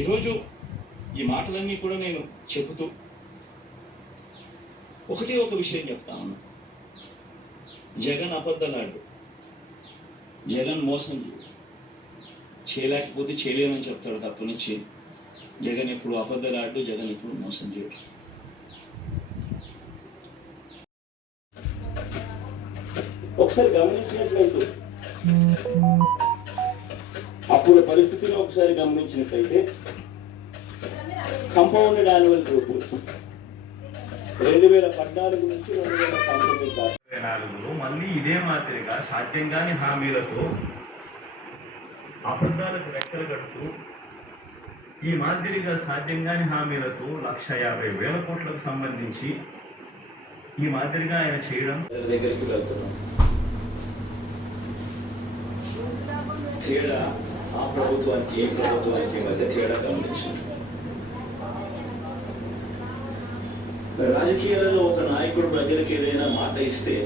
ఈరోజు ఈ మాటలన్నీ కూడా నేను చెబుతూ ఒకటి ఒక విషయం చెప్తా ఉన్నా జగన్ అబద్ధలాడు జగన్ మోసం చేయలేకపోతే చేయలేమని చెప్తాడు తప్ప నుంచి జగన్ ఎప్పుడు అబద్ధలాడు జగన్ ఎప్పుడు మోసం చేయడు ఒకసారి గమనించినట్లయితే అప్పుడు పరిస్థితిని ఒకసారి గమనించినట్లయితే కంపౌండెడ్ యాన్యువల్ గ్రోత్ రెండు వేల పద్నాలుగు నుంచి రెండు వేల పంతొమ్మిది నాలుగులో మళ్ళీ ఇదే మాదిరిగా సాధ్యం కాని హామీలతో అబద్ధాలకు రెక్కలు కడుతూ ఈ మాదిరిగా సాధ్యం కాని హామీలతో లక్ష యాభై వేల కోట్లకు సంబంధించి ఈ మాదిరిగా ఆయన చేయడం దగ్గరికి వెళ్తున్నాం చేయడం ఆ ప్రభుత్వానికి ఏ ప్రభుత్వానికి మధ్య తేడా గమనించింది రాజకీయాలలో ఒక నాయకుడు ప్రజలకు ఏదైనా మాట ఇస్తే